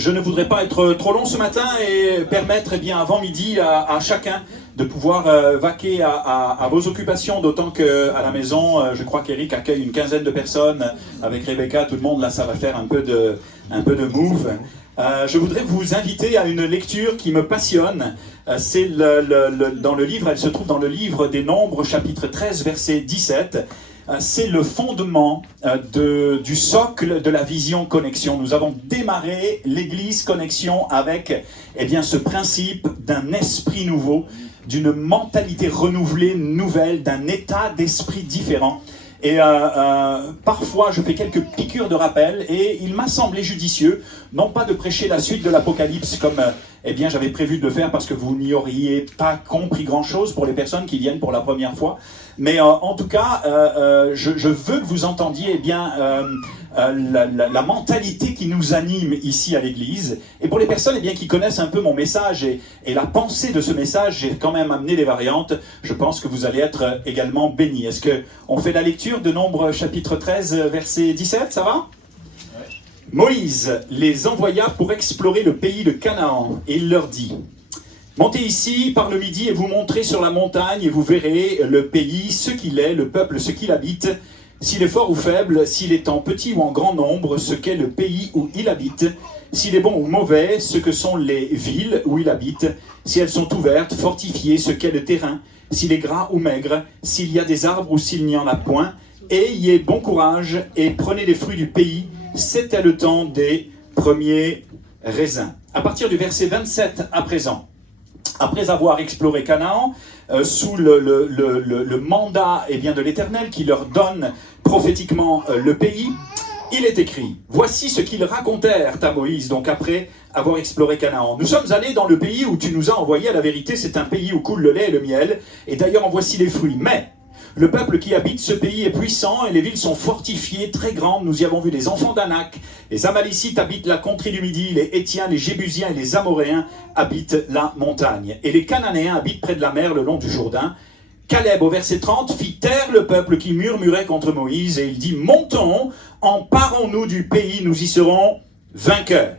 Je ne voudrais pas être trop long ce matin et permettre avant midi à chacun de pouvoir vaquer à vos occupations, d'autant qu'à la maison, je crois qu'Eric accueille une quinzaine de personnes, avec Rebecca, tout le monde, là ça va faire un peu de move. Je voudrais vous inviter à une lecture qui me passionne. C'est dans le livre, elle se trouve dans le livre des Nombres, chapitre 13, verset 17. C'est le fondement du socle de la vision connexion. Nous avons démarré l'église connexion avec ce principe d'un esprit nouveau, d'une mentalité renouvelée, nouvelle, d'un état d'esprit différent. Et parfois, je fais quelques piqûres de rappel et il m'a semblé judicieux, non pas de prêcher la suite de l'Apocalypse comme j'avais prévu de le faire parce que vous n'y auriez pas compris grand-chose pour les personnes qui viennent pour la première fois, mais en tout cas, je veux que vous entendiez la mentalité qui nous anime ici à l'église. Et pour les personnes qui connaissent un peu mon message et la pensée de ce message, j'ai quand même amené les variantes. Je pense que vous allez être également bénis. Est-ce qu'on fait la lecture de Nombres chapitre 13, verset 17, ça va ? Ouais. Moïse les envoya pour explorer le pays de Canaan, et il leur dit: montez ici par le midi et vous monterez sur la montagne, et vous verrez le pays, ce qu'il est, le peuple, ce qu'il habite, s'il est fort ou faible, s'il est en petit ou en grand nombre, ce qu'est le pays où il habite, s'il est bon ou mauvais, ce que sont les villes où il habite, si elles sont ouvertes, fortifiées, ce qu'est le terrain, s'il est gras ou maigre, s'il y a des arbres ou s'il n'y en a point. Ayez bon courage et prenez les fruits du pays, c'était le temps des premiers raisins. À partir du verset 27 à présent, après avoir exploré Canaan, sous le mandat de l'Éternel qui leur donne prophétiquement le pays, il est écrit: voici ce qu'ils racontèrent à Moïse, donc après avoir exploré Canaan. Nous sommes allés dans le pays où tu nous as envoyés, à la vérité c'est un pays où coule le lait et le miel, et d'ailleurs en voici les fruits. Mais le peuple qui habite ce pays est puissant et les villes sont fortifiées, très grandes. Nous y avons vu les enfants d'Anak. Les Amalécites habitent la contrée du Midi, les Hétiens, les Jébusiens et les Amoréens habitent la montagne. Et les Cananéens habitent près de la mer le long du Jourdain. Caleb, au verset 30, fit taire le peuple qui murmurait contre Moïse et il dit: montons, emparons-nous du pays, nous y serons vainqueurs.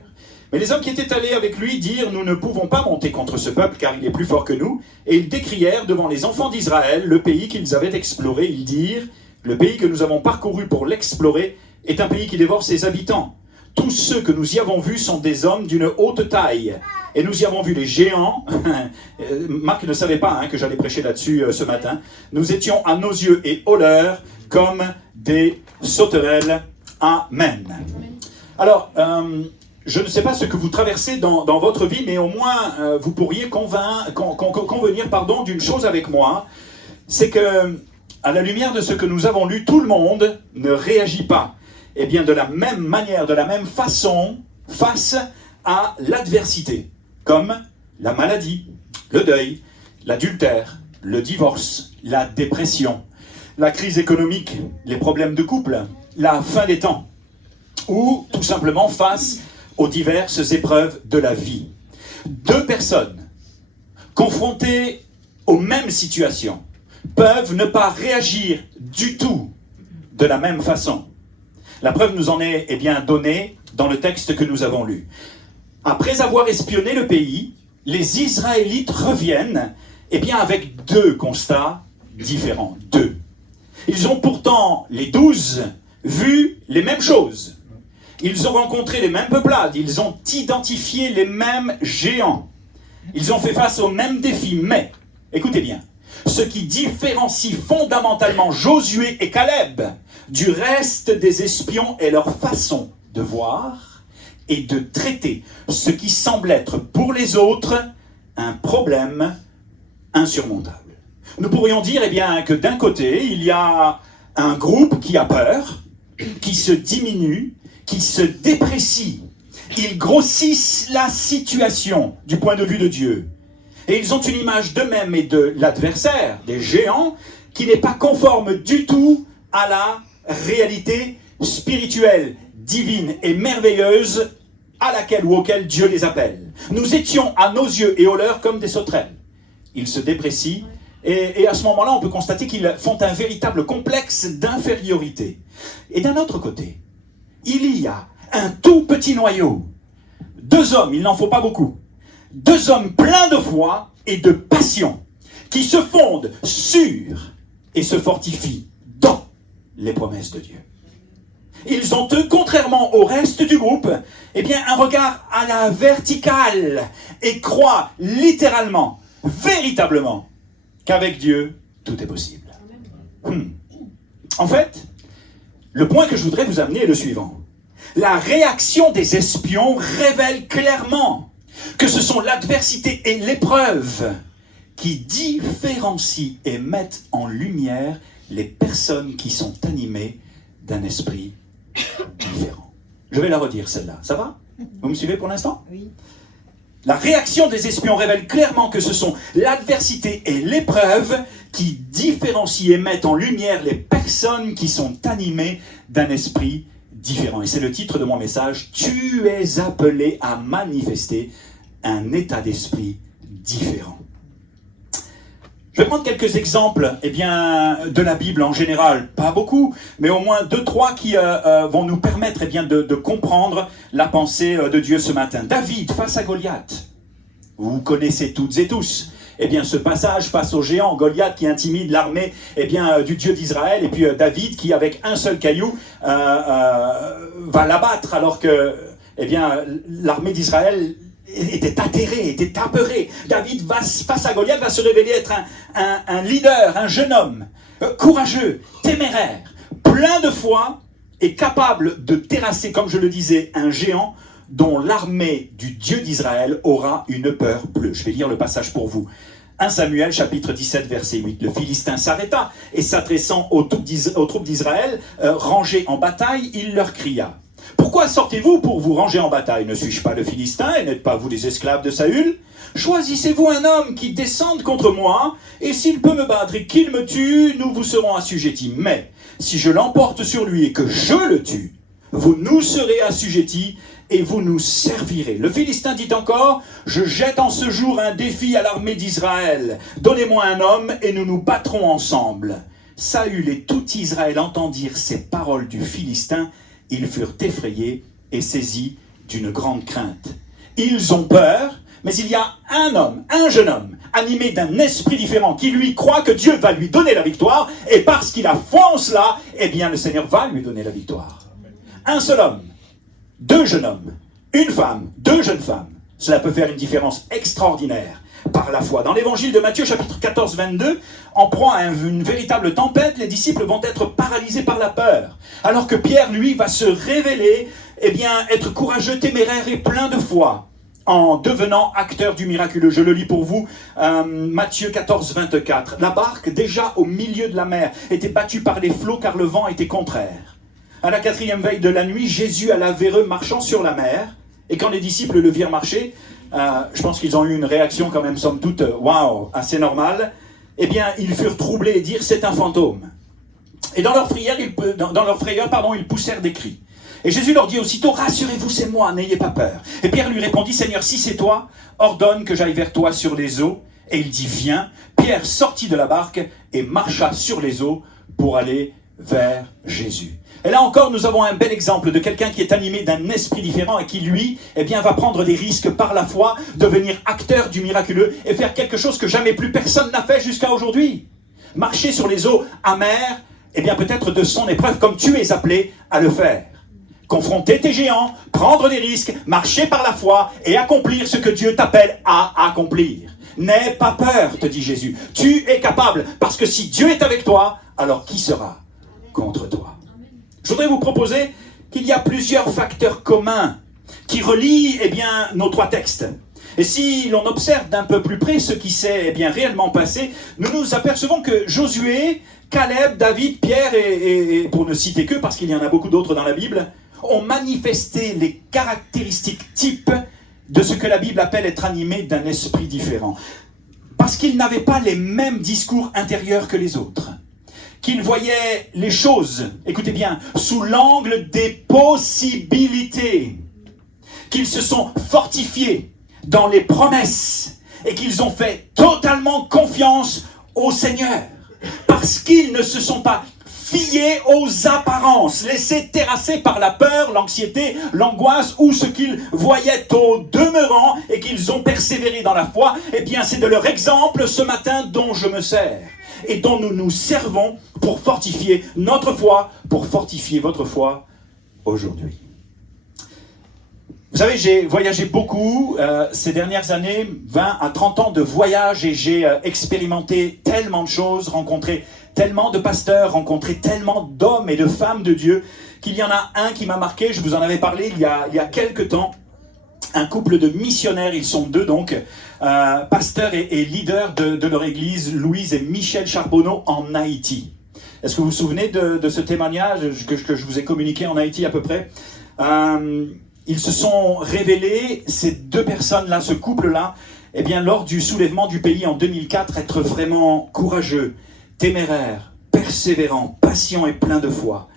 Mais les hommes qui étaient allés avec lui dirent: nous ne pouvons pas monter contre ce peuple car il est plus fort que nous. Et ils décrièrent devant les enfants d'Israël le pays qu'ils avaient exploré. Ils dirent: le pays que nous avons parcouru pour l'explorer est un pays qui dévore ses habitants. Tous ceux que nous y avons vus sont des hommes d'une haute taille. Et nous y avons vu les géants. Marc ne savait pas que j'allais prêcher là-dessus ce matin. Nous étions à nos yeux et aux leurs comme des sauterelles. Amen. Alors, je ne sais pas ce que vous traversez dans votre vie, mais au moins vous pourriez convenir d'une chose avec moi. C'est que, à la lumière de ce que nous avons lu, tout le monde ne réagit pas de la même manière, de la même façon, face à l'adversité, comme la maladie, le deuil, l'adultère, le divorce, la dépression, la crise économique, les problèmes de couple, la fin des temps, ou tout simplement face aux diverses épreuves de la vie. Deux personnes confrontées aux mêmes situations peuvent ne pas réagir du tout de la même façon. La preuve nous en est donnée dans le texte que nous avons lu. Après avoir espionné le pays, les Israélites reviennent avec deux constats différents. Deux. Ils ont pourtant, les 12, vu les mêmes choses. Ils ont rencontré les mêmes peuplades, ils ont identifié les mêmes géants. Ils ont fait face aux mêmes défis, mais, écoutez bien, ce qui différencie fondamentalement Josué et Caleb du reste des espions est leur façon de voir et de traiter ce qui semble être pour les autres un problème insurmontable. Nous pourrions dire que d'un côté, il y a un groupe qui a peur, qui se diminue, qui se déprécient. Ils grossissent la situation du point de vue de Dieu. Et ils ont une image d'eux-mêmes et de l'adversaire, des géants, qui n'est pas conforme du tout à la réalité spirituelle, divine et merveilleuse à laquelle ou auquel Dieu les appelle. Nous étions à nos yeux et aux leurs comme des sauterelles. Ils se déprécient et à ce moment-là, on peut constater qu'ils font un véritable complexe d'infériorité. Et d'un autre côté, il y a un tout petit noyau 2 hommes, il n'en faut pas beaucoup, 2 hommes pleins de foi et de passion, qui se fondent sur et se fortifient dans les promesses de Dieu. Ils ont, eux, contrairement au reste du groupe, eh bien, un regard à la verticale et croient littéralement, véritablement, qu'avec Dieu, tout est possible. En fait, le point que je voudrais vous amener est le suivant. La réaction des espions révèle clairement que ce sont l'adversité et l'épreuve qui différencient et mettent en lumière les personnes qui sont animées d'un esprit différent. Je vais la redire celle-là, ça va? Vous me suivez pour l'instant? Oui. La réaction des espions révèle clairement que ce sont l'adversité et l'épreuve qui différencient et mettent en lumière les personnes qui sont animées d'un esprit différent. Et c'est le titre de mon message, tu es appelé à manifester un état d'esprit différent. Je vais prendre quelques exemples de la Bible en général, pas beaucoup, mais au moins 2-3 qui vont nous permettre de comprendre la pensée de Dieu ce matin. David face à Goliath, vous connaissez toutes et tous. Ce passage face au géant Goliath qui intimide l'armée du Dieu d'Israël, et puis David qui avec un seul caillou va l'abattre alors que l'armée d'Israël était atterré, était apeuré. David, face à Goliath, va se révéler être un leader, un jeune homme, courageux, téméraire, plein de foi et capable de terrasser, comme je le disais, un géant dont l'armée du Dieu d'Israël aura une peur bleue. Je vais lire le passage pour vous. 1 Samuel, chapitre 17, verset 8. Le Philistin s'arrêta et s'adressant aux troupes d'Israël, rangées en bataille, il leur cria. Pourquoi sortez-vous pour vous ranger en bataille? Ne suis-je pas le Philistin et n'êtes pas vous des esclaves de Saül? Choisissez-vous un homme qui descende contre moi, et s'il peut me battre et qu'il me tue, nous vous serons assujettis. Mais si je l'emporte sur lui et que je le tue, vous nous serez assujettis et vous nous servirez. Le Philistin dit encore, je jette en ce jour un défi à l'armée d'Israël. Donnez-moi un homme et nous nous battrons ensemble. Saül et tout Israël entendirent ces paroles du Philistin. Ils furent effrayés et saisis d'une grande crainte. Ils ont peur, mais il y a un homme, un jeune homme, animé d'un esprit différent, qui lui croit que Dieu va lui donner la victoire, et parce qu'il a foi en cela, le Seigneur va lui donner la victoire. Un seul homme, 2 jeunes hommes, une femme, 2 jeunes femmes, cela peut faire une différence extraordinaire. Par la foi. Dans l'évangile de Matthieu, chapitre 14, 22, en proie à une véritable tempête, les disciples vont être paralysés par la peur. Alors que Pierre, lui, va se révéler, être courageux, téméraire et plein de foi, en devenant acteur du miraculeux. Je le lis pour vous, Matthieu 14, 24. La barque, déjà au milieu de la mer, était battue par les flots car le vent était contraire. À la 4e veille de la nuit, Jésus alla vers eux marchant sur la mer, et quand les disciples le virent marcher, je pense qu'ils ont eu une réaction quand même, somme toute, assez normale. Ils furent troublés et dirent, c'est un fantôme. Et dans leur frayeur, ils poussèrent des cris. Et Jésus leur dit aussitôt, rassurez-vous, c'est moi, n'ayez pas peur. Et Pierre lui répondit, Seigneur, si c'est toi, ordonne que j'aille vers toi sur les eaux. Et il dit, viens. Pierre sortit de la barque et marcha sur les eaux pour aller vers Jésus. Et là encore, nous avons un bel exemple de quelqu'un qui est animé d'un esprit différent et qui, lui, va prendre des risques par la foi, devenir acteur du miraculeux et faire quelque chose que jamais plus personne n'a fait jusqu'à aujourd'hui. Marcher sur les eaux amères, peut-être de son épreuve, comme tu es appelé à le faire. Confronter tes géants, prendre des risques, marcher par la foi et accomplir ce que Dieu t'appelle à accomplir. N'aie pas peur, te dit Jésus. Tu es capable, parce que si Dieu est avec toi, alors qui sera contre toi? Je voudrais vous proposer qu'il y a plusieurs facteurs communs qui relient nos 3 textes. Et si l'on observe d'un peu plus près ce qui s'est réellement passé, nous nous apercevons que Josué, Caleb, David, Pierre et pour ne citer que, parce qu'il y en a beaucoup d'autres dans la Bible, ont manifesté les caractéristiques types de ce que la Bible appelle être animé d'un esprit différent. Parce qu'ils n'avaient pas les mêmes discours intérieurs que les autres. Qu'ils voyaient les choses, écoutez bien, sous l'angle des possibilités, qu'ils se sont fortifiés dans les promesses et qu'ils ont fait totalement confiance au Seigneur, parce qu'ils ne se sont pas fiez aux apparences, laissés terrasser par la peur, l'anxiété, l'angoisse ou ce qu'ils voyaient au demeurant et qu'ils ont persévéré dans la foi, eh bien c'est de leur exemple ce matin dont je me sers et dont nous nous servons pour fortifier notre foi, pour fortifier votre foi aujourd'hui. Vous savez, j'ai voyagé beaucoup ces dernières années, 20 à 30 ans de voyage, et j'ai expérimenté tellement de choses, rencontré tellement de pasteurs, rencontré tellement d'hommes et de femmes de Dieu, qu'il y en a un qui m'a marqué. Je vous en avais parlé il y a quelques temps. Un couple de missionnaires, ils sont deux donc, pasteurs et leaders de leur église, Louise et Michel Charbonneau, en Haïti. Est-ce que vous vous souvenez de ce témoignage que je vous ai communiqué en Haïti à peu près? Ils se sont révélés, ces deux personnes-là, ce couple-là, eh bien, lors du soulèvement du pays en 2004, être vraiment courageux, téméraires, persévérants, patients et pleins de foi.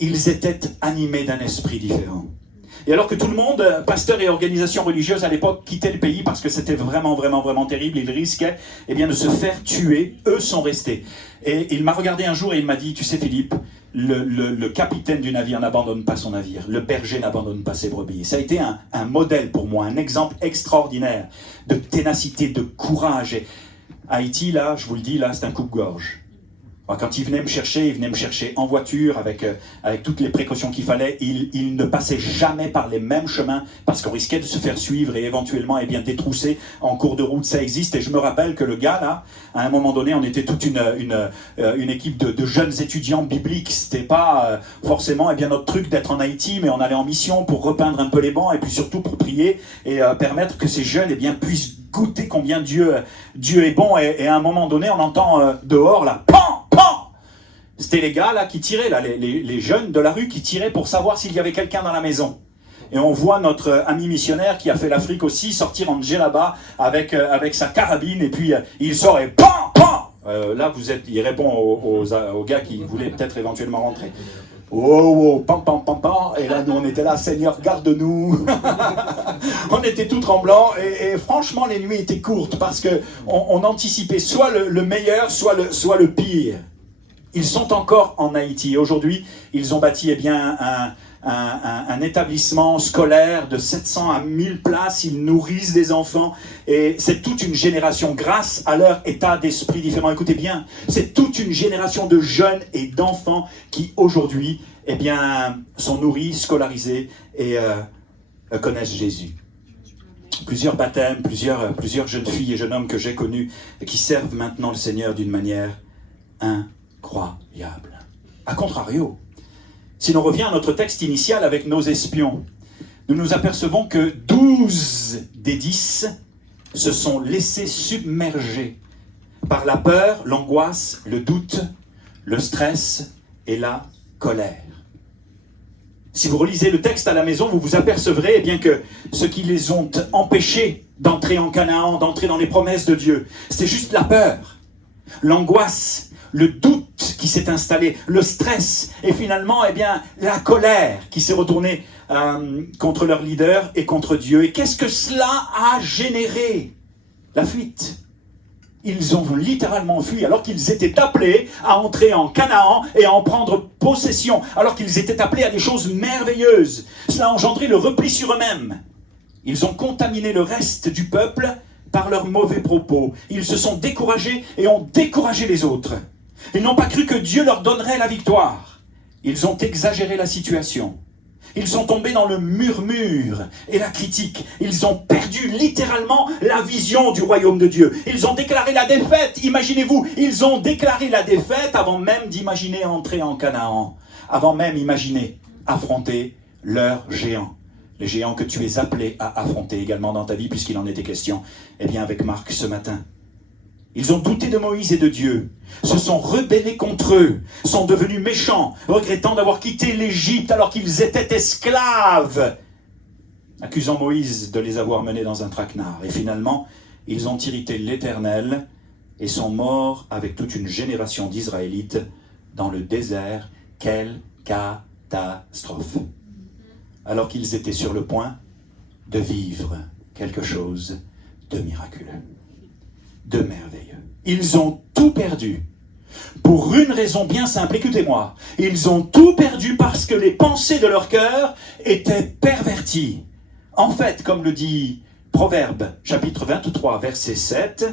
Ils étaient animés d'un esprit différent. Et alors que tout le monde, pasteurs et organisations religieuses à l'époque, quittaient le pays parce que c'était vraiment terrible, ils risquaient eh bien, de se faire tuer, eux sont restés. Et il m'a regardé un jour et il m'a dit, tu sais Philippe, le capitaine du navire n'abandonne pas son navire, le berger n'abandonne pas ses brebis. Ça a été un modèle pour moi, un exemple extraordinaire de ténacité, de courage. Et Haïti, là, je vous le dis, là, c'est un coupe-gorge. Quand il venait me chercher en voiture avec toutes les précautions qu'il fallait. Il ne passait jamais par les mêmes chemins parce qu'on risquait de se faire suivre et éventuellement eh bien, détrousser en cours de route. Ça existe et je me rappelle que le gars là, à un moment donné, on était toute une équipe de jeunes étudiants bibliques. C'était pas forcément eh bien, notre truc d'être en Haïti, mais on allait en mission pour repeindre un peu les bancs et puis surtout pour prier et permettre que ces jeunes eh bien, puissent goûter combien Dieu est bon. Et à un moment donné, on entend dehors là, PAN! C'était les gars là qui tiraient, là, les jeunes de la rue qui tiraient pour savoir s'il y avait quelqu'un dans la maison. Et on voit notre ami missionnaire qui a fait l'Afrique aussi sortir en djellaba avec sa carabine et puis il sort et PAN! PAN! Là il répond aux gars qui voulaient peut-être éventuellement rentrer. Oh, pam, pam, pam, pam. Et là, nous, on était là, Seigneur, garde-nous. On était tout tremblants. Et franchement, les nuits étaient courtes parce qu'on anticipait soit le meilleur, soit le pire. Ils sont encore en Haïti. Aujourd'hui, ils ont bâti eh bien, un établissement scolaire de 700 à 1000 places. Ils nourrissent des enfants. Et c'est toute une génération, grâce à leur état d'esprit différent. Écoutez bien, c'est toute une génération de jeunes et d'enfants qui, aujourd'hui, eh bien, sont nourris, scolarisés et connaissent Jésus. Plusieurs baptêmes, plusieurs jeunes filles et jeunes hommes que j'ai connus et qui servent maintenant le Seigneur d'une manière incroyable. A contrario, si l'on revient à notre texte initial avec nos espions, nous nous apercevons que 12 des 10 se sont laissés submerger par la peur, l'angoisse, le doute, le stress et la colère. Si vous relisez le texte à la maison, vous vous apercevrez eh bien, que ce qui les ont empêchés d'entrer en Canaan, d'entrer dans les promesses de Dieu, c'est juste la peur, l'angoisse, le doute qui s'est installé, le stress et finalement eh bien, la colère qui s'est retournée contre leur leader et contre Dieu. Et qu'est-ce que cela a généré? La fuite. Ils ont littéralement fui alors qu'ils étaient appelés à entrer en Canaan et à en prendre possession, alors qu'ils étaient appelés à des choses merveilleuses. Cela a engendré le repli sur eux-mêmes. Ils ont contaminé le reste du peuple par leurs mauvais propos. Ils se sont découragés et ont découragé les autres. Ils n'ont pas cru que Dieu leur donnerait la victoire. Ils ont exagéré la situation. Ils sont tombés dans le murmure et la critique. Ils ont perdu littéralement la vision du royaume de Dieu. Ils ont déclaré la défaite, imaginez-vous. Ils ont déclaré la défaite avant même d'imaginer entrer en Canaan. Avant même d'imaginer affronter leurs géants. Les géants que tu es appelé à affronter également dans ta vie, puisqu'il en était question, eh bien avec Marc ce matin. Ils ont douté de Moïse et de Dieu, se sont rebellés contre eux, sont devenus méchants, regrettant d'avoir quitté l'Égypte alors qu'ils étaient esclaves, accusant Moïse de les avoir menés dans un traquenard. Et finalement, ils ont irrité l'Éternel et sont morts avec toute une génération d'Israélites dans le désert. Quelle catastrophe! Alors qu'ils étaient sur le point de vivre quelque chose de miraculeux, de merveilleux. Ils ont tout perdu, Pour une raison bien simple, écoutez-moi. Ils ont tout perdu parce que les pensées de leur cœur étaient perverties. En fait, comme le dit Proverbe, chapitre 23, verset 7,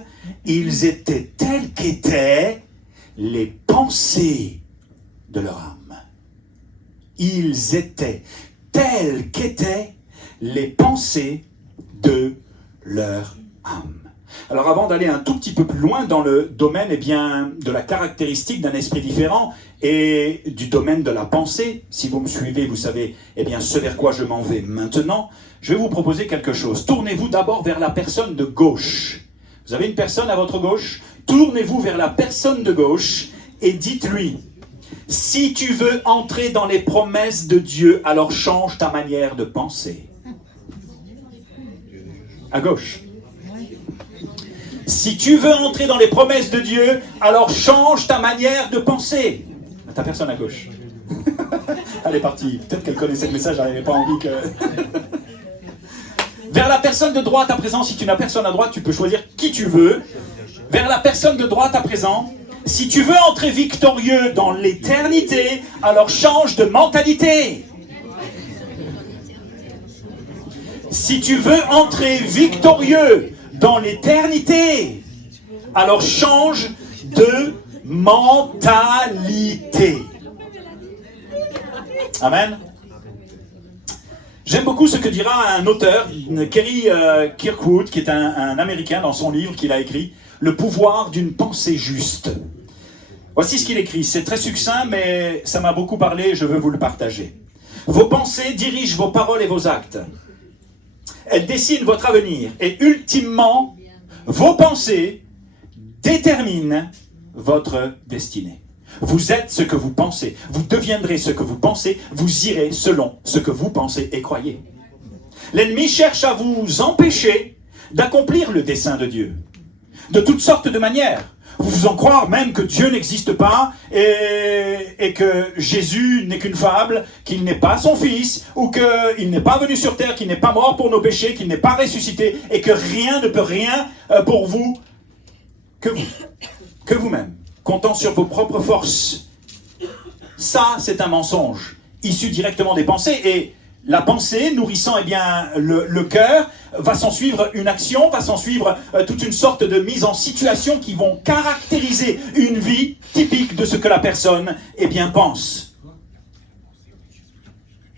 ils étaient tels qu'étaient les pensées de leur âme. Ils étaient tels qu'étaient les pensées de leur âme. Alors avant d'aller un tout petit peu plus loin dans le domaine de la caractéristique d'un esprit différent et du domaine de la pensée, si vous me suivez, vous savez ce vers quoi je m'en vais maintenant, je vais vous proposer quelque chose. Tournez-vous d'abord vers la personne de gauche. Vous avez une personne à votre gauche? Tournez-vous vers la personne de gauche et dites-lui: si tu veux entrer dans les promesses de Dieu, alors change ta manière de penser. À gauche. Si tu veux entrer dans les promesses de Dieu, alors change ta manière de penser. Ta personne à gauche. Elle est partie. Peut-être qu'elle connaissait le message, elle n'avait pas envie que... Vers la personne de droite à présent, si tu n'as personne à droite, tu peux choisir qui tu veux. Vers la personne de droite à présent, si tu veux entrer victorieux dans l'éternité, alors change de mentalité. Si tu veux entrer victorieux dans l'éternité, alors change de mentalité. Amen. J'aime beaucoup ce que dira un auteur, Kerry Kirkwood, qui est un Américain, dans son livre qu'il a écrit, Le pouvoir d'une pensée juste. Voici ce qu'il écrit. C'est très succinct, mais ça m'a beaucoup parlé, je veux vous le partager. Vos pensées dirigent vos paroles et vos actes. Elles dessinent votre avenir. Et ultimement, vos pensées déterminent votre destinée. Vous êtes ce que vous pensez. Vous deviendrez ce que vous pensez. Vous irez selon ce que vous pensez et croyez. L'ennemi cherche à vous empêcher d'accomplir le dessein de Dieu. De toutes sortes de manières. Vous faisant croire même que Dieu n'existe pas et que Jésus n'est qu'une fable, qu'il n'est pas son fils, ou qu'il n'est pas venu sur terre, qu'il n'est pas mort pour nos péchés, qu'il n'est pas ressuscité, et que rien ne peut rien pour vous que vous-même, comptant sur vos propres forces. Ça, c'est un mensonge, issu directement des pensées, et la pensée, nourrissant le cœur, va s'en suivre une action, va s'en suivre toute une sorte de mise en situation qui vont caractériser une vie typique de ce que la personne pense.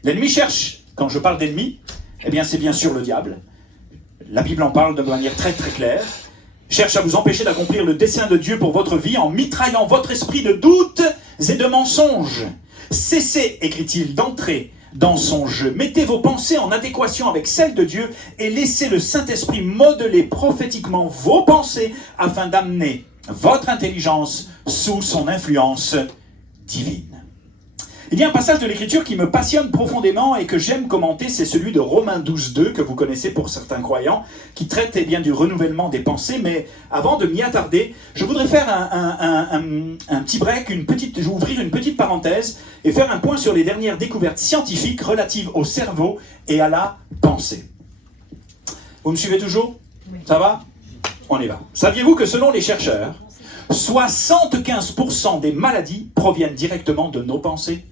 L'ennemi cherche, quand je parle d'ennemi, c'est bien sûr le diable. La Bible en parle de manière très très claire. Cherche à vous empêcher d'accomplir le dessein de Dieu pour votre vie en mitraillant votre esprit de doutes et de mensonges. Cessez, écrit-il, d'entrer dans son jeu. Mettez vos pensées en adéquation avec celles de Dieu et laissez le Saint-Esprit modeler prophétiquement vos pensées afin d'amener votre intelligence sous son influence divine. Il y a un passage de l'Écriture qui me passionne profondément et que j'aime commenter, c'est celui de Romains 12.2, que vous connaissez pour certains croyants, qui traite du renouvellement des pensées. Mais avant de m'y attarder, je voudrais faire un petit break, je vais ouvrir une petite parenthèse et faire un point sur les dernières découvertes scientifiques relatives au cerveau et à la pensée. Vous me suivez toujours? Ça va? On y va. Saviez-vous que selon les chercheurs, 75% des maladies proviennent directement de nos pensées?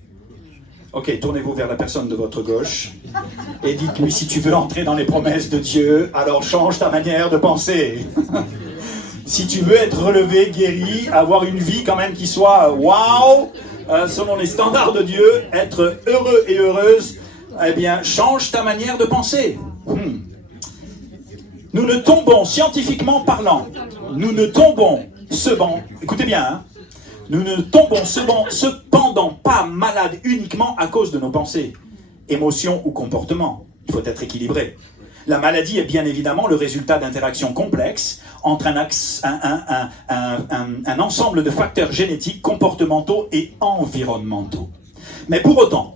Ok, tournez-vous vers la personne de votre gauche et dites-lui: si tu veux entrer dans les promesses de Dieu, alors change ta manière de penser. Si tu veux être relevé, guéri, avoir une vie quand même qui soit waouh, selon les standards de Dieu, être heureux et heureuse, change ta manière de penser. Nous ne tombons, scientifiquement parlant, écoutez bien, nous ne tombons cependant pas malades uniquement à cause de nos pensées, émotions ou comportements. Il faut être équilibré. La maladie est bien évidemment le résultat d'interactions complexes entre un ensemble de facteurs génétiques, comportementaux et environnementaux. Mais pour autant,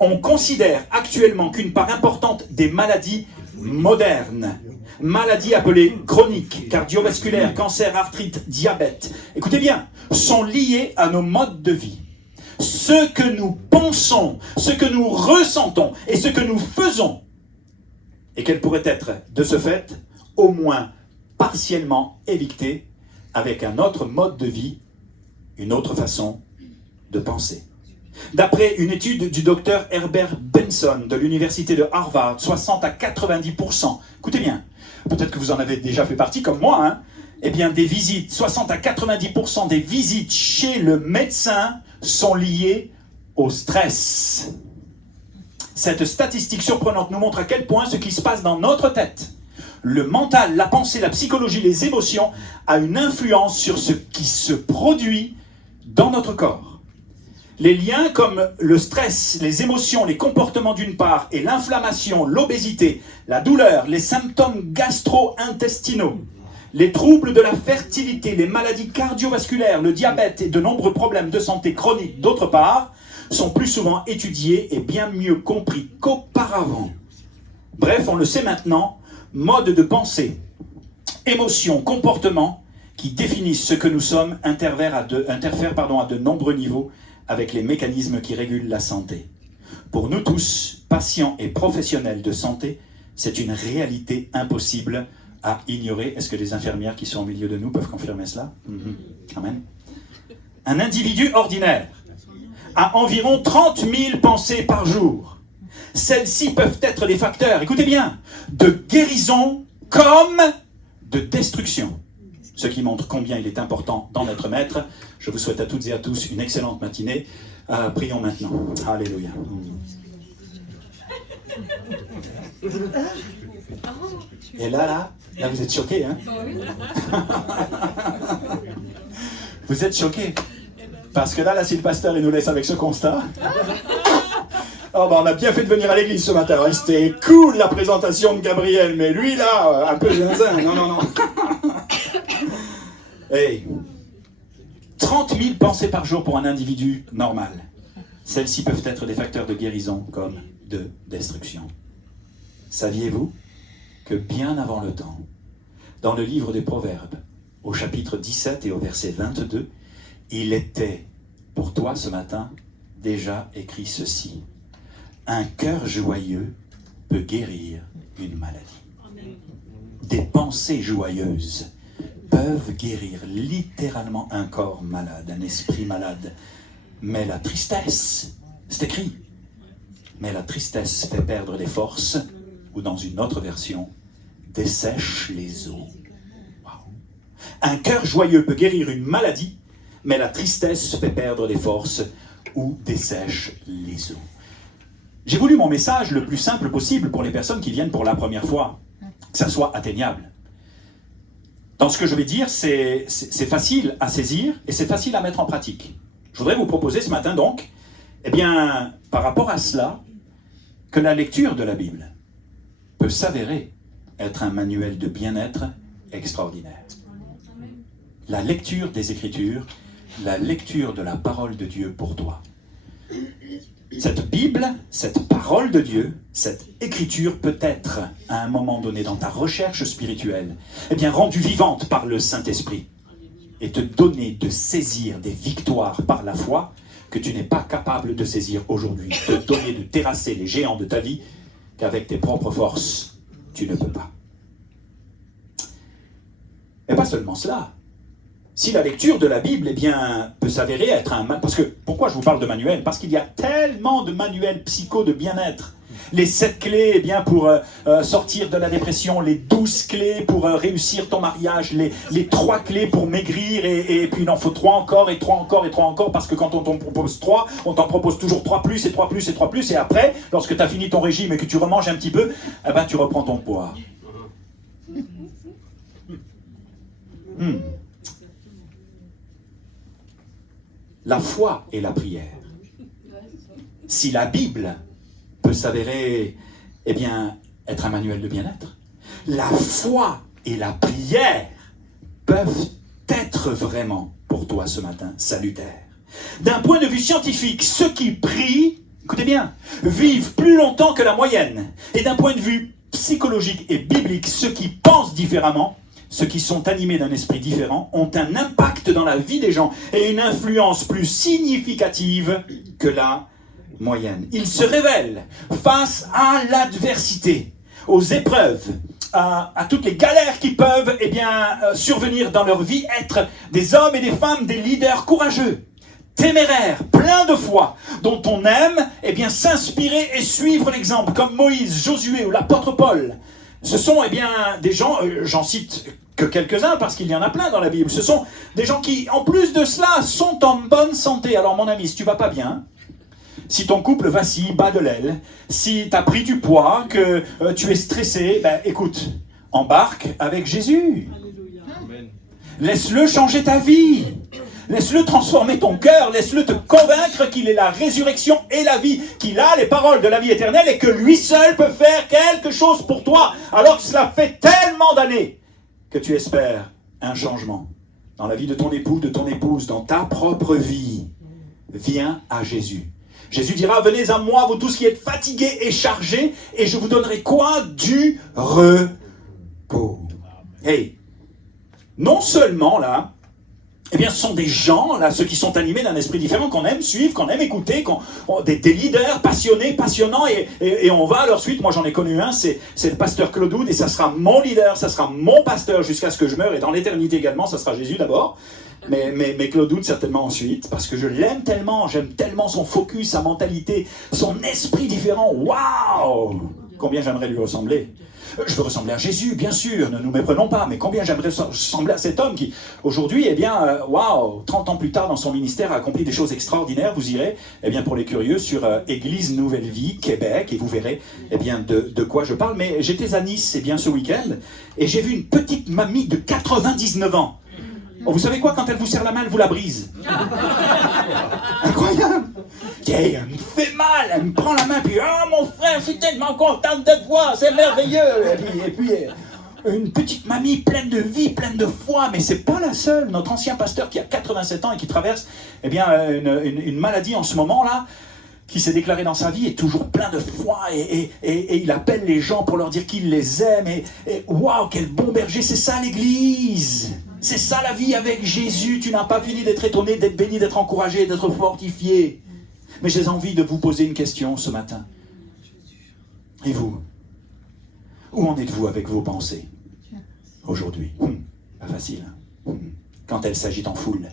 on considère actuellement qu'une part importante des maladies modernes, maladies appelées chroniques, cardiovasculaires, cancer, arthrite, diabète, écoutez bien, sont liées à nos modes de vie. Ce que nous pensons, ce que nous ressentons et ce que nous faisons, et qu'elles pourraient être, de ce fait, au moins partiellement évitées avec un autre mode de vie une autre façon de penser. D'après une étude du docteur Herbert Benson de l'université de Harvard, 60 à 90%, écoutez bien, peut-être que vous en avez déjà fait partie comme moi, hein, eh bien des visites, 60 à 90% des visites chez le médecin sont liées au stress. Cette statistique surprenante nous montre à quel point ce qui se passe dans notre tête, le mental, la pensée, la psychologie, les émotions, a une influence sur ce qui se produit dans notre corps. Les liens comme le stress, les émotions, les comportements d'une part, et l'inflammation, l'obésité, la douleur, les symptômes gastro-intestinaux, les troubles de la fertilité, les maladies cardiovasculaires, le diabète et de nombreux problèmes de santé chroniques d'autre part, sont plus souvent étudiés et bien mieux compris qu'auparavant. Bref, on le sait maintenant, mode de pensée, émotions, comportements qui définissent ce que nous sommes interfèrent à de nombreux niveaux avec les mécanismes qui régulent la santé. Pour nous tous, patients et professionnels de santé, c'est une réalité impossible à ignorer. Est-ce que les infirmières qui sont au milieu de nous peuvent confirmer cela? Amen. Un individu ordinaire a environ 30 000 pensées par jour. Celles-ci peuvent être des facteurs, écoutez bien, de guérison comme de destruction. Ce qui montre combien il est important d'en être maître. Je vous souhaite à toutes et à tous une excellente matinée. Prions maintenant. Alléluia. Et là, vous êtes choqués, hein? Vous êtes choqués. Parce que là, si le pasteur il nous laisse avec ce constat... Oh on a bien fait de venir à l'église ce matin. C'était cool la présentation de Gabriel, mais lui là, un peu zinzin. Non. Hey, 30 000 pensées par jour pour un individu normal. Celles-ci peuvent être des facteurs de guérison comme de destruction. Saviez-vous que bien avant le temps, dans le livre des Proverbes, au chapitre 17 et au verset 22, il était, pour toi ce matin, déjà écrit ceci. Un cœur joyeux peut guérir une maladie. Des pensées joyeuses peuvent guérir littéralement un corps malade, un esprit malade. Mais la tristesse, c'est écrit, mais la tristesse fait perdre les forces, ou dans une autre version, dessèche les os. Wow. Un cœur joyeux peut guérir une maladie, mais la tristesse fait perdre les forces, ou dessèche les os. J'ai voulu mon message le plus simple possible pour les personnes qui viennent pour la première fois, que ça soit atteignable. Dans ce que je vais dire, c'est facile à saisir et c'est facile à mettre en pratique. Je voudrais vous proposer ce matin donc, eh bien, par rapport à cela, que la lecture de la Bible peut s'avérer être un manuel de bien-être extraordinaire. La lecture des Écritures, la lecture de la parole de Dieu pour toi. Cette Bible, cette parole de Dieu, cette écriture peut être, à un moment donné dans ta recherche spirituelle, eh bien rendue vivante par le Saint-Esprit et te donner de saisir des victoires par la foi que tu n'es pas capable de saisir aujourd'hui, te donner de terrasser les géants de ta vie qu'avec tes propres forces, tu ne peux pas. Et pas seulement cela. Si la lecture de la Bible, eh bien, peut s'avérer être un... Parce que, pourquoi je vous parle de manuel? Parce qu'il y a tellement de manuels psycho de bien-être. Les 7 clés, eh bien, pour sortir de la dépression, les 12 clés pour réussir ton mariage, les 3 clés pour maigrir, et puis il en faut 3 encore, et 3 encore, et 3 encore, parce que quand on t'en propose 3, on t'en propose toujours 3 plus, et 3 plus, et 3 plus, et après, lorsque tu as fini ton régime et que tu remanges un petit peu, eh ben, tu reprends ton poids. La foi et la prière. Si la Bible peut s'avérer, eh bien, être un manuel de bien-être, la foi et la prière peuvent être vraiment, pour toi ce matin, salutaires. D'un point de vue scientifique, ceux qui prient, écoutez bien, vivent plus longtemps que la moyenne. Et d'un point de vue psychologique et biblique, ceux qui pensent différemment, ceux qui sont animés d'un esprit différent, ont un impact dans la vie des gens et une influence plus significative que la moyenne. Ils se révèlent face à l'adversité, aux épreuves, à toutes les galères qui peuvent survenir dans leur vie, être des hommes et des femmes, des leaders courageux, téméraires, pleins de foi, dont on aime s'inspirer et suivre l'exemple, comme Moïse, Josué ou l'apôtre Paul. Ce sont des gens, j'en cite que quelques-uns parce qu'il y en a plein dans la Bible, ce sont des gens qui, en plus de cela, sont en bonne santé. Alors mon ami, si tu vas pas bien, si ton couple vacille, bat de l'aile, si tu as pris du poids, que tu es stressé, écoute, embarque avec Jésus. Amen. Laisse-le changer ta vie. Laisse-le transformer ton cœur, laisse-le te convaincre qu'il est la résurrection et la vie, qu'il a les paroles de la vie éternelle et que lui seul peut faire quelque chose pour toi, alors que cela fait tellement d'années que tu espères un changement dans la vie de ton époux, de ton épouse, dans ta propre vie. Viens à Jésus. Jésus dira, venez à moi, vous tous qui êtes fatigués et chargés, et je vous donnerai quoi? Du repos. Hey, non seulement là, ce sont des gens, là, ceux qui sont animés d'un esprit différent, qu'on aime suivre, qu'on aime écouter, des leaders passionnés, passionnants, et on va à leur suite. Moi, j'en ai connu un, c'est le pasteur Claude Wood, et ça sera mon leader, ça sera mon pasteur jusqu'à ce que je meure, et dans l'éternité également, ça sera Jésus d'abord, mais Claude Wood certainement ensuite, parce que je l'aime tellement, j'aime tellement son focus, sa mentalité, son esprit différent. Waouh! Combien j'aimerais lui ressembler. Je veux ressembler à Jésus, bien sûr, ne nous méprenons pas, mais combien j'aimerais ressembler à cet homme qui, aujourd'hui, 30 ans plus tard dans son ministère, a accompli des choses extraordinaires. Vous irez, pour les curieux, sur Église Nouvelle Vie, Québec, et vous verrez, de quoi je parle. Mais j'étais à Nice, ce week-end, et j'ai vu une petite mamie de 99 ans. Oh, vous savez quoi, quand elle vous serre la main, elle vous la brise. Incroyable. Elle me fait mal, elle me prend la main, puis « Oh mon frère, je suis tellement contente de te voir, c'est merveilleux !» Et puis, une petite mamie pleine de vie, pleine de foi, mais c'est pas la seule. Notre ancien pasteur qui a 87 ans et qui traverse une maladie en ce moment-là, qui s'est déclaré dans sa vie, est toujours plein de foi, et il appelle les gens pour leur dire qu'il les aime, et waouh, quel bon berger, c'est ça l'Église! C'est ça la vie avec Jésus. Tu n'as pas fini d'être étonné, d'être béni, d'être encouragé, d'être fortifié. Mais j'ai envie de vous poser une question ce matin. Et vous? Où en êtes-vous avec vos pensées aujourd'hui? Pas facile. Quand elles s'agitent en foule,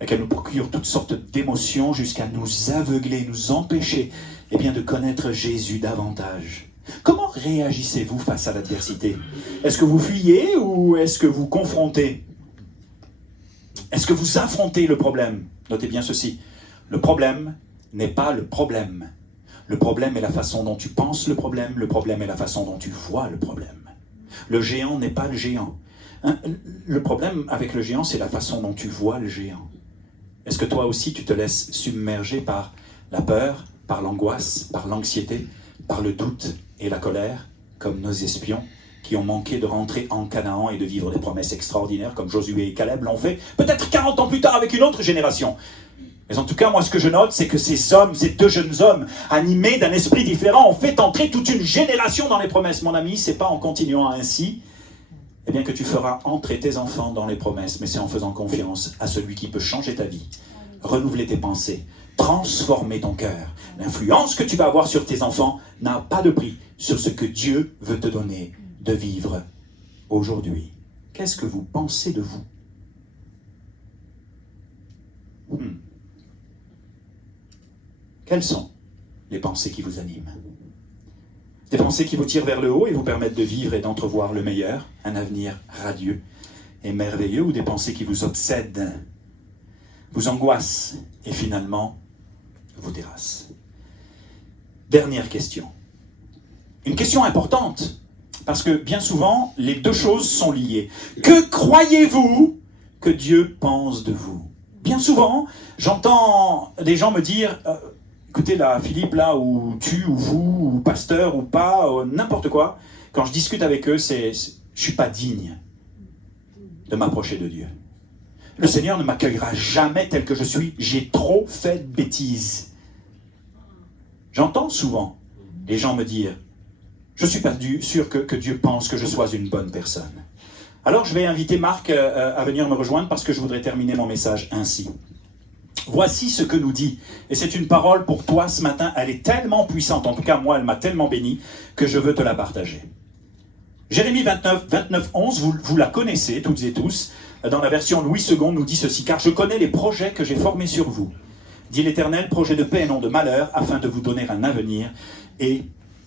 et qu'elles nous procurent toutes sortes d'émotions jusqu'à nous aveugler, nous empêcher de connaître Jésus davantage. Comment réagissez-vous face à l'adversité? Est-ce que vous fuyez ou est-ce que vous confrontez? Est-ce que vous affrontez le problème? Notez bien ceci. Le problème n'est pas le problème. Le problème est la façon dont tu penses le problème est la façon dont tu vois le problème. Le géant n'est pas le géant. Le problème avec le géant, c'est la façon dont tu vois le géant. Est-ce que toi aussi tu te laisses submerger par la peur, par l'angoisse, par l'anxiété, par le doute et la colère, comme nos espions qui ont manqué de rentrer en Canaan et de vivre des promesses extraordinaires comme Josué et Caleb l'ont fait, peut-être 40 ans plus tard avec une autre génération. Mais en tout cas, moi ce que je note, c'est que ces hommes, ces deux jeunes hommes, animés d'un esprit différent, ont fait entrer toute une génération dans les promesses. Mon ami, c'est pas en continuant ainsi que tu feras entrer tes enfants dans les promesses, mais c'est en faisant confiance à celui qui peut changer ta vie, renouveler tes pensées, transformer ton cœur. L'influence que tu vas avoir sur tes enfants n'a pas de prix sur ce que Dieu veut te donner de vivre aujourd'hui. Qu'est-ce que vous pensez de vous? Quelles sont les pensées qui vous animent? Des pensées qui vous tirent vers le haut et vous permettent de vivre et d'entrevoir le meilleur, un avenir radieux et merveilleux, ou des pensées qui vous obsèdent, vous angoissent et finalement vous terrassent? Dernière question. Une question importante, parce que bien souvent, les deux choses sont liées. Que croyez-vous que Dieu pense de vous? Bien souvent, j'entends des gens me dire écoutez là, Philippe, là, ou tu, ou vous, ou pasteur, ou pas, n'importe quoi, quand je discute avec eux, je suis pas digne de m'approcher de Dieu. Le Seigneur ne m'accueillera jamais tel que je suis, j'ai trop fait de bêtises. J'entends souvent les gens me dire, je suis pas sûr que Dieu pense que je sois une bonne personne. Alors je vais inviter Marc à venir me rejoindre parce que je voudrais terminer mon message ainsi. Voici ce que nous dit, et c'est une parole pour toi ce matin, elle est tellement puissante, en tout cas moi elle m'a tellement béni, que je veux te la partager. Jérémie 29, 11, vous la connaissez toutes et tous. Dans la version Louis II, nous dit ceci: « Car je connais les projets que j'ai formés sur vous, dit l'Éternel, projets de paix et non de malheur, afin de vous donner un avenir et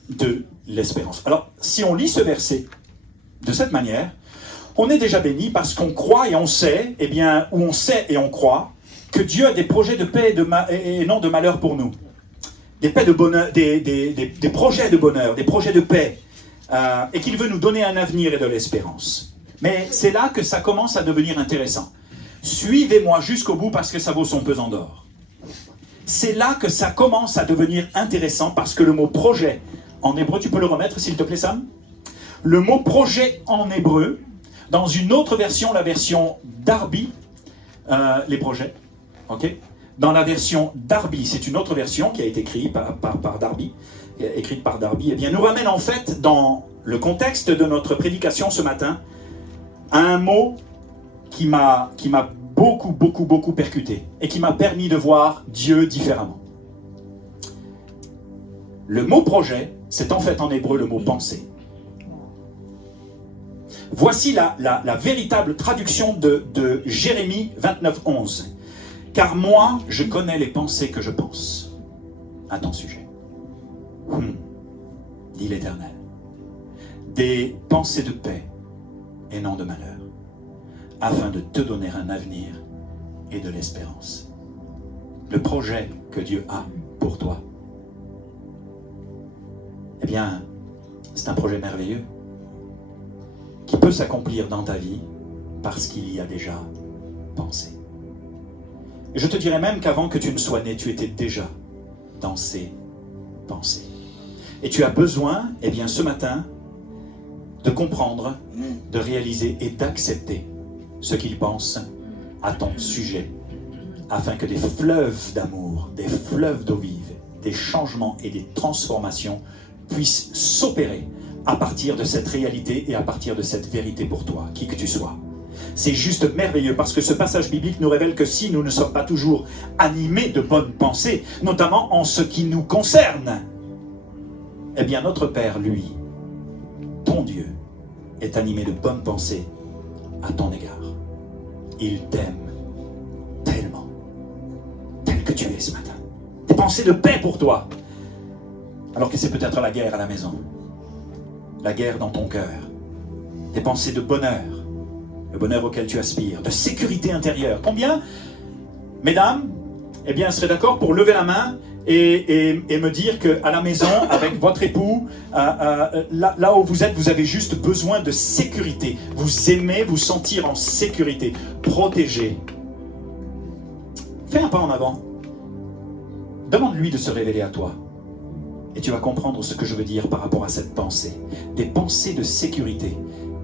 de l'espérance. » Alors, si on lit ce verset de cette manière, on est déjà béni parce qu'on croit et on sait, ou on sait et on croit, que Dieu a des projets de paix et non de malheur pour nous. Des paix de bonheur, des projets de bonheur, des projets de paix, et qu'il veut nous donner un avenir et de l'espérance. Mais c'est là que ça commence à devenir intéressant. Suivez-moi jusqu'au bout parce que ça vaut son pesant d'or. C'est là que ça commence à devenir intéressant parce que le mot projet, en hébreu, tu peux le remettre s'il te plaît Sam? Le mot projet en hébreu, dans une autre version, la version Darby, les projets, ok? Dans la version Darby, c'est une autre version qui a été écrite par Darby, eh bien nous ramène en fait dans le contexte de notre prédication ce matin à un mot qui m'a beaucoup percuté et qui m'a permis de voir Dieu différemment. Le mot projet, c'est en fait en hébreu le mot pensée. Voici la véritable traduction de Jérémie 29, 11. « Car moi, je connais les pensées que je pense à ton sujet. Dit l'Éternel. Des pensées de paix et non de malheur, afin de te donner un avenir et de l'espérance. » Le projet que Dieu a pour toi, eh bien, c'est un projet merveilleux qui peut s'accomplir dans ta vie parce qu'il y a déjà pensé. Et je te dirais même qu'avant que tu ne sois né, tu étais déjà dans ces pensées. Et tu as besoin, eh bien, ce matin, de comprendre, de réaliser et d'accepter ce qu'il pense à ton sujet, afin que des fleuves d'amour, des fleuves d'eau vive, des changements et des transformations puissent s'opérer à partir de cette réalité et à partir de cette vérité pour toi, qui que tu sois. C'est juste merveilleux parce que ce passage biblique nous révèle que si nous ne sommes pas toujours animés de bonnes pensées, notamment en ce qui nous concerne, eh bien notre Père, lui, ton Dieu, est animé de bonnes pensées à ton égard. Il t'aime tellement, tel que tu es ce matin. Des pensées de paix pour toi, alors que c'est peut-être la guerre à la maison, la guerre dans ton cœur. Des pensées de bonheur, le bonheur auquel tu aspires, de sécurité intérieure. Combien, mesdames, eh bien, seraient d'accord pour lever la main et me dire qu'à la maison, avec votre époux, là où vous êtes, vous avez juste besoin de sécurité. Vous aimez vous sentir en sécurité, protégé. Fais un pas en avant. Demande-lui de se révéler à toi. Et tu vas comprendre ce que je veux dire par rapport à cette pensée. Des pensées de sécurité.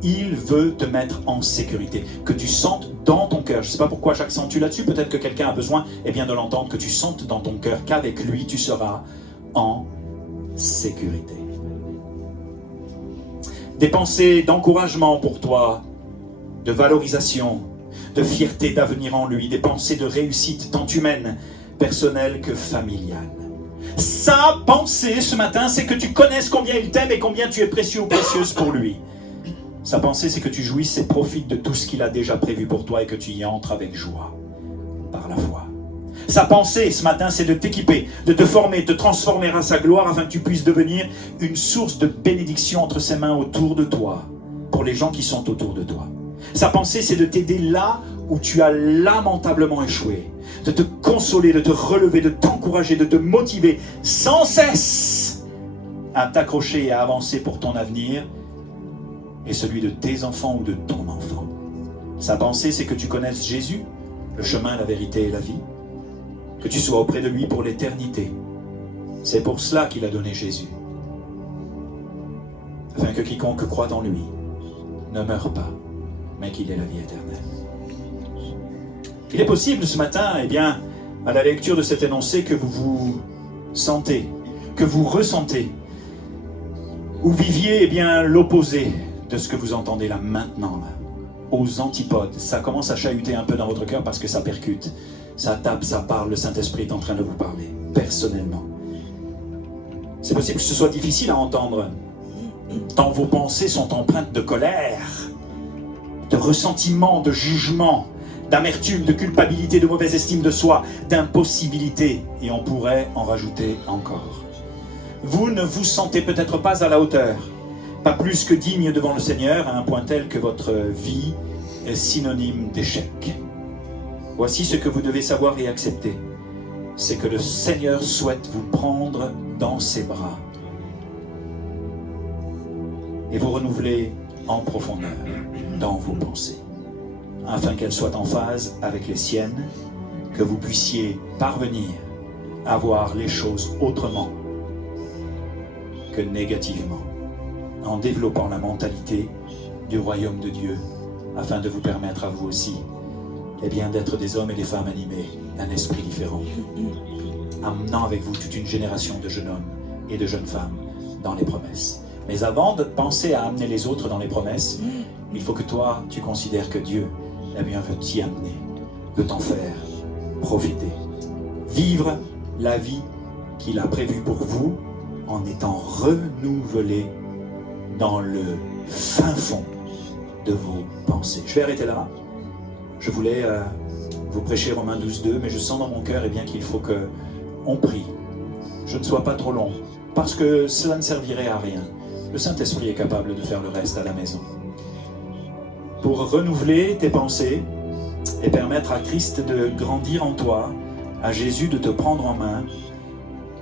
Il veut te mettre en sécurité. Que tu sentes dans ton cœur. Je ne sais pas pourquoi j'accentue là-dessus. Peut-être que quelqu'un a besoin de l'entendre. Que tu sentes dans ton cœur qu'avec lui, tu seras en sécurité. Des pensées d'encouragement pour toi, de valorisation, de fierté d'avenir en lui. Des pensées de réussite tant humaine, personnelle que familiale. Sa pensée ce matin, c'est que tu connaisses combien il t'aime et combien tu es précieux ou précieuse pour lui. Sa pensée, c'est que tu jouisses et profites de tout ce qu'il a déjà prévu pour toi et que tu y entres avec joie, par la foi. Sa pensée ce matin, c'est de t'équiper, de te former, de te transformer à sa gloire afin que tu puisses devenir une source de bénédiction entre ses mains autour de toi, pour les gens qui sont autour de toi. Sa pensée, c'est de t'aider là où tu as lamentablement échoué, de te consoler, de te relever, de t'encourager, de te motiver sans cesse à t'accrocher et à avancer pour ton avenir et celui de tes enfants ou de ton enfant. Sa pensée, c'est que tu connaisses Jésus, le chemin, la vérité et la vie, que tu sois auprès de lui pour l'éternité. C'est pour cela qu'il a donné Jésus, afin que quiconque croit en lui ne meure pas, mais qu'il ait la vie éternelle. Il est possible ce matin, eh bien, à la lecture de cet énoncé, que vous vous sentez, que vous ressentez, ou viviez, eh bien, l'opposé de ce que vous entendez là maintenant, là, aux antipodes. Ça commence à chahuter un peu dans votre cœur parce que ça percute, ça tape, ça parle, le Saint-Esprit est en train de vous parler, personnellement. C'est possible que ce soit difficile à entendre, tant vos pensées sont empreintes de colère, de ressentiment, de jugement, d'amertume, de culpabilité, de mauvaise estime de soi, d'impossibilité, et on pourrait en rajouter encore. Vous ne vous sentez peut-être pas à la hauteur, pas plus que digne devant le Seigneur, à un point tel que votre vie est synonyme d'échec. Voici ce que vous devez savoir et accepter, c'est que le Seigneur souhaite vous prendre dans ses bras et vous renouveler en profondeur dans vos pensées, afin qu'elles soient en phase avec les siennes, que vous puissiez parvenir à voir les choses autrement que négativement, en développant la mentalité du royaume de Dieu, afin de vous permettre à vous aussi d'être des hommes et des femmes animés d'un esprit différent, amenant avec vous toute une génération de jeunes hommes et de jeunes femmes dans les promesses. Mais avant de penser à amener les autres dans les promesses, il faut que toi, tu considères que Dieu a bien veut t'y amener, veut t'en faire profiter. Vivre la vie qu'il a prévue pour vous en étant renouvelé dans le fin fond de vos pensées. Je vais arrêter là. Je voulais vous prêcher Romains 12:2, mais je sens dans mon cœur qu'il faut qu'on prie. Je ne sois pas trop long, parce que cela ne servirait à rien. Le Saint-Esprit est capable de faire le reste à la maison. Pour renouveler tes pensées et permettre à Christ de grandir en toi, à Jésus de te prendre en main,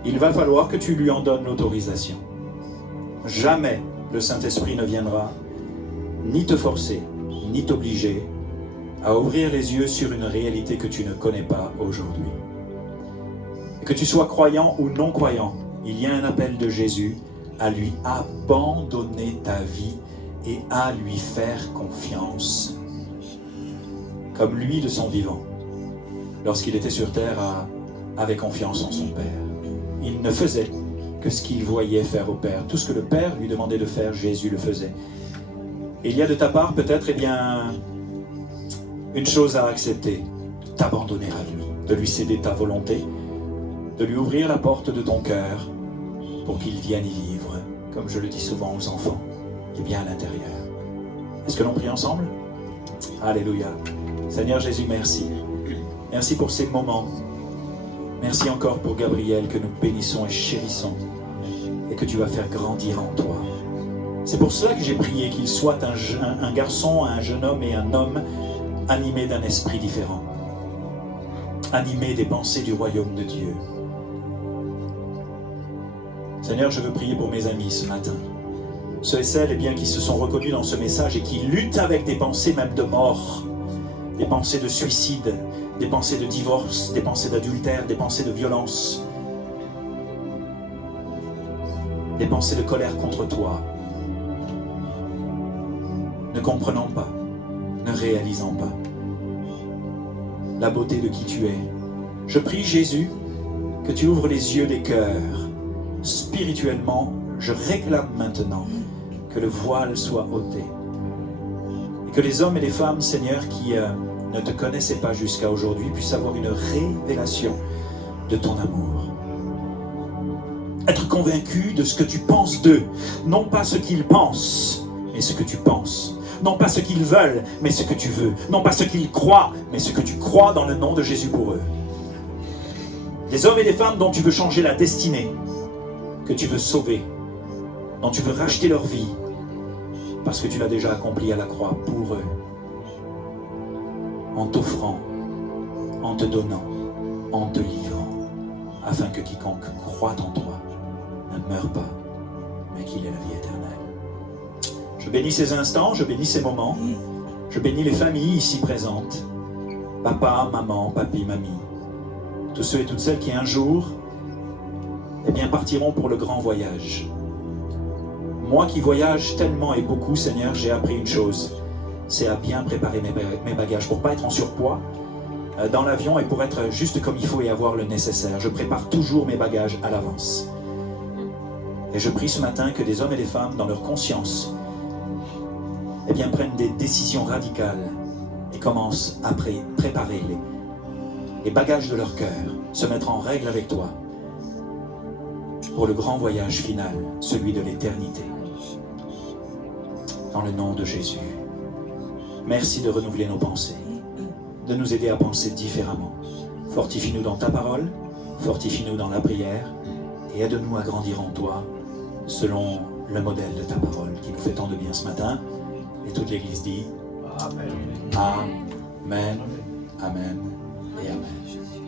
il va falloir que tu lui en donnes l'autorisation. Jamais le Saint-Esprit ne viendra ni te forcer, ni t'obliger à ouvrir les yeux sur une réalité que tu ne connais pas aujourd'hui. Et que tu sois croyant ou non croyant, il y a un appel de Jésus à lui abandonner ta vie et à lui faire confiance, comme lui de son vivant. Lorsqu'il était sur terre, avait confiance en son Père. Il ne faisait que ce qu'il voyait faire au Père. Tout ce que le Père lui demandait de faire, Jésus le faisait. Et il y a de ta part peut-être une chose à accepter, de t'abandonner à lui, de lui céder ta volonté, de lui ouvrir la porte de ton cœur pour qu'il vienne y vivre, comme je le dis souvent aux enfants, et bien à l'intérieur. Est-ce que l'on prie ensemble? Alléluia. Seigneur Jésus, merci. Merci pour ces moments. Merci encore pour Gabriel que nous bénissons et chérissons et que tu vas faire grandir en toi. C'est pour cela que j'ai prié qu'il soit un garçon, un jeune homme et un homme animé d'un esprit différent, animé des pensées du royaume de Dieu. Seigneur, je veux prier pour mes amis ce matin. Ceux et celles qui se sont reconnus dans ce message et qui luttent avec des pensées même de mort, des pensées de suicide, des pensées de divorce, des pensées d'adultère, des pensées de violence, des pensées de colère contre toi, ne comprenant pas, ne réalisant pas la beauté de qui tu es. Je prie, Jésus, que tu ouvres les yeux des cœurs. Spirituellement, je réclame maintenant que le voile soit ôté. Et que les hommes et les femmes, Seigneur, qui ne te connaissaient pas jusqu'à aujourd'hui, puissent avoir une révélation de ton amour. Être convaincu de ce que tu penses d'eux, non pas ce qu'ils pensent, mais ce que tu penses. Non pas ce qu'ils veulent, mais ce que tu veux. Non pas ce qu'ils croient, mais ce que tu crois dans le nom de Jésus pour eux. Des hommes et des femmes dont tu veux changer la destinée, que tu veux sauver, dont tu veux racheter leur vie, parce que tu l'as déjà accompli à la croix pour eux, en t'offrant, en te donnant, en te livrant, afin que quiconque croit en toi ne meure pas, mais qu'il ait la vie éternelle. Je bénis ces instants, je bénis ces moments, je bénis les familles ici présentes, papa, maman, papi, mamie, tous ceux et toutes celles qui un jour partiront pour le grand voyage. Moi qui voyage tellement et beaucoup, Seigneur, j'ai appris une chose, c'est à bien préparer mes bagages, pour ne pas être en surpoids dans l'avion et pour être juste comme il faut et avoir le nécessaire. Je prépare toujours mes bagages à l'avance. Et je prie ce matin que des hommes et des femmes, dans leur conscience, prennent des décisions radicales et commencent à préparer les bagages de leur cœur, se mettre en règle avec toi pour le grand voyage final, celui de l'éternité. dans le nom de Jésus. Merci de renouveler nos pensées, de nous aider à penser différemment. Fortifie-nous dans ta parole, fortifie-nous dans la prière et aide-nous à grandir en toi selon le modèle de ta parole qui nous fait tant de bien ce matin. Et toute l'Église dit Amen, Amen, Amen et Amen.